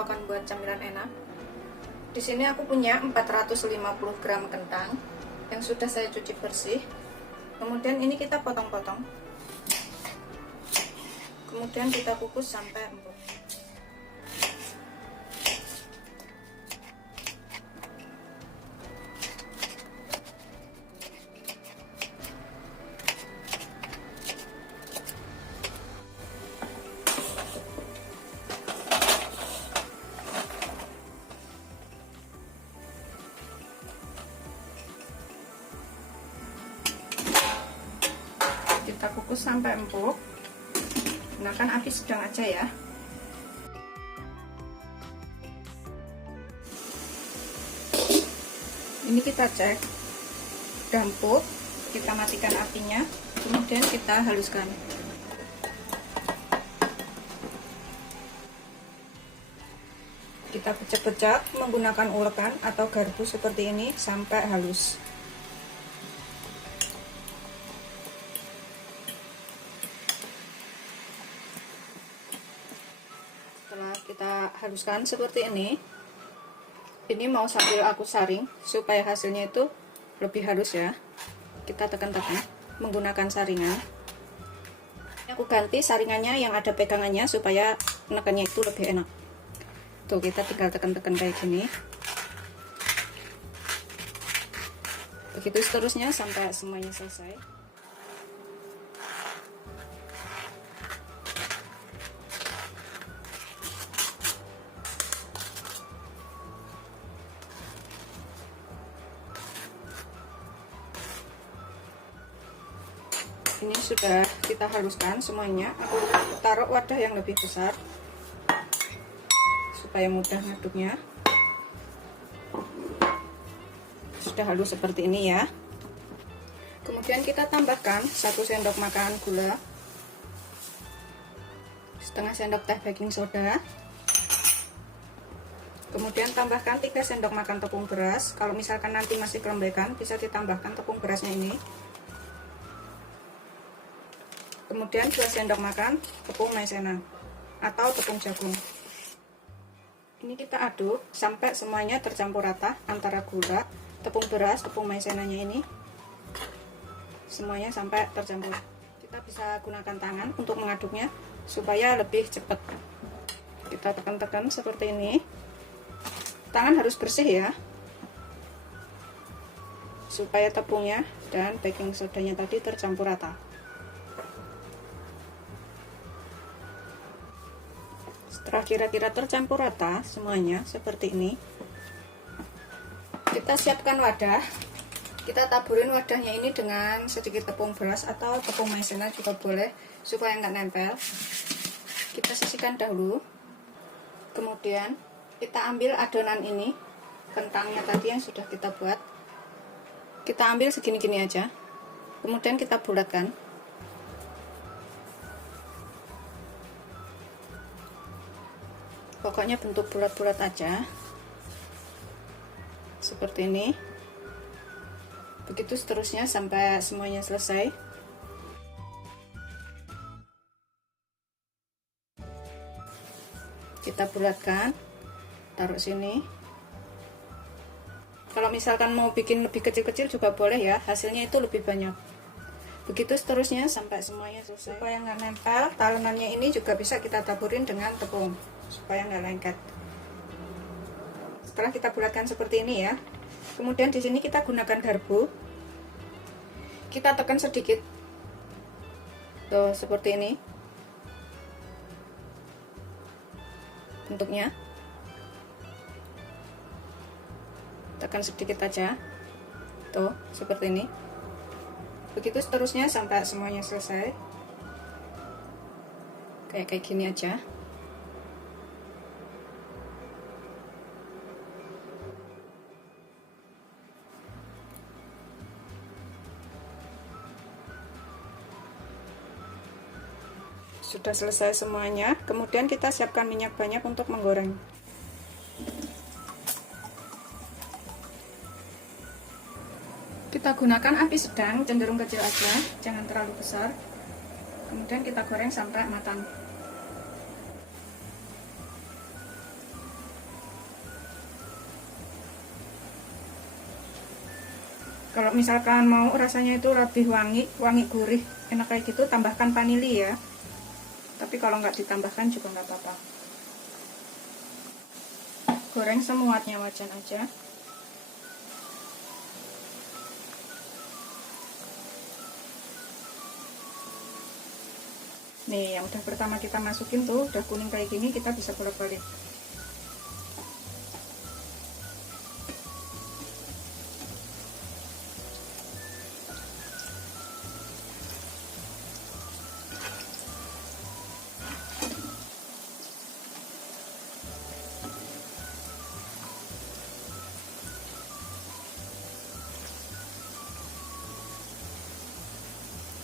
aku akan buat camilan enak. Di sini aku punya 450 gram kentang yang sudah saya cuci bersih. Kemudian ini kita potong-potong. Kemudian kita kukus sampai empuk. Kita kukus sampai empuk. Gunakan api sedang aja ya. Ini kita cek udah empuk, kita matikan apinya, kemudian kita haluskan. Kita pecah-pecah menggunakan ulekan atau garpu seperti ini sampai halus. Setelah kita haluskan seperti ini mau sambil aku saring supaya hasilnya itu lebih halus ya. Kita tekan-tekan menggunakan saringan. Aku ganti saringannya yang ada pegangannya supaya menekannya itu lebih enak. Tuh, kita tinggal tekan-tekan kayak gini. Begitu seterusnya sampai semuanya selesai. Ini sudah kita haluskan semuanya. Aku taruh wadah yang lebih besar supaya mudah ngaduknya. Sudah halus seperti ini ya. Kemudian kita tambahkan 1 sendok makan gula, setengah sendok teh baking soda. Kemudian tambahkan 3 sendok makan tepung beras. Kalau misalkan nanti masih kelembekan, bisa ditambahkan tepung berasnya ini. Kemudian 2 sendok makan tepung maizena atau tepung jagung. Ini kita aduk sampai semuanya tercampur rata antara gula, tepung beras, tepung maizenanya ini. Semuanya sampai tercampur. Kita bisa gunakan tangan untuk mengaduknya supaya lebih cepat. Kita tekan-tekan seperti ini. Tangan harus bersih ya, supaya tepungnya dan baking sodanya tadi tercampur rata. Setelah kira-kira tercampur rata semuanya seperti ini, kita siapkan wadah. Kita taburin wadahnya ini dengan sedikit tepung beras atau tepung maizena juga boleh supaya nggak nempel. Kita sisihkan dahulu. Kemudian kita ambil adonan ini, kentangnya tadi yang sudah kita buat. Kita ambil segini-gini aja. Kemudian kita bulatkan. Pokoknya bentuk bulat-bulat aja seperti ini. Begitu seterusnya sampai semuanya selesai. Kita bulatkan, taruh sini. Kalau misalkan mau bikin lebih kecil-kecil juga boleh ya, hasilnya itu lebih banyak. Begitu seterusnya sampai semuanya selesai. Supaya nggak nempel, talenannya ini juga bisa kita taburin dengan tepung supaya nggak lengket. Setelah kita bulatkan seperti ini ya, kemudian di sini kita gunakan garpu. Kita tekan sedikit, tuh seperti ini bentuknya. Tekan sedikit aja, tuh seperti ini. Begitu seterusnya sampai semuanya selesai. Kayak gini aja. Sudah selesai semuanya. Kemudian kita siapkan minyak banyak untuk menggoreng. Kita gunakan api sedang, cenderung kecil aja, jangan terlalu besar. Kemudian kita goreng sampai matang. Kalau misalkan mau rasanya itu lebih wangi gurih, enak kayak gitu, tambahkan vanili ya. Tapi kalau nggak ditambahkan juga nggak apa-apa. Goreng semuanya wajan aja. Nih, yang udah pertama kita masukin tuh udah kuning kayak gini, kita bisa bolak-balik.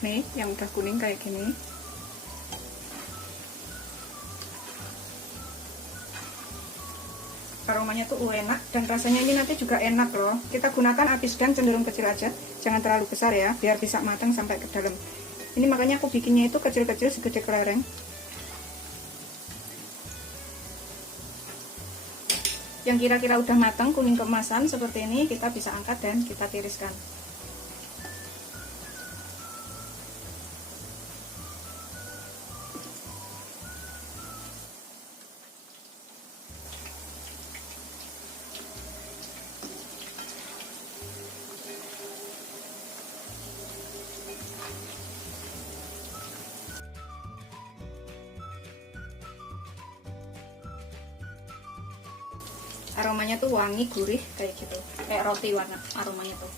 Nih, yang udah kuning kayak gini. Aromanya tuh enak dan rasanya ini nanti juga enak loh. Kita gunakan api sedang cenderung kecil aja, jangan terlalu besar ya, biar bisa matang sampai ke dalam. Ini makanya aku bikinnya itu kecil-kecil segede kelereng. Yang kira-kira udah matang, kuning keemasan seperti ini, kita bisa angkat dan kita tiriskan. Aromanya tuh wangi, gurih kayak gitu, kayak roti warna aromanya tuh.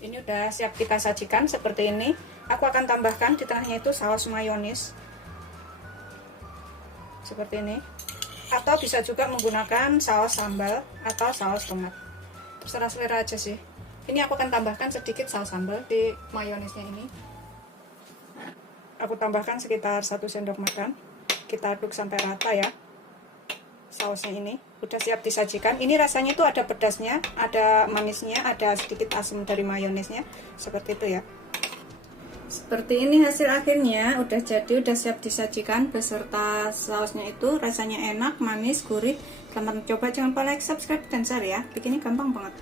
Ini udah siap kita sajikan seperti ini. Aku akan tambahkan di tengahnya itu saus mayonis seperti ini, atau bisa juga menggunakan saus sambal atau saus tomat, terserah selera aja sih. Ini aku akan tambahkan sedikit saus sambal di mayonisnya ini. Aku tambahkan sekitar 1 sendok makan. Kita aduk sampai rata ya. Sausnya ini udah siap disajikan. Ini rasanya itu ada pedasnya, ada manisnya, ada sedikit asam dari mayonesnya. Seperti itu ya. Seperti ini hasil akhirnya, udah jadi, udah siap disajikan beserta sausnya itu. Rasanya enak, manis, gurih. Selamat mencoba, jangan lupa like, subscribe, dan share ya. Bikinnya gampang banget.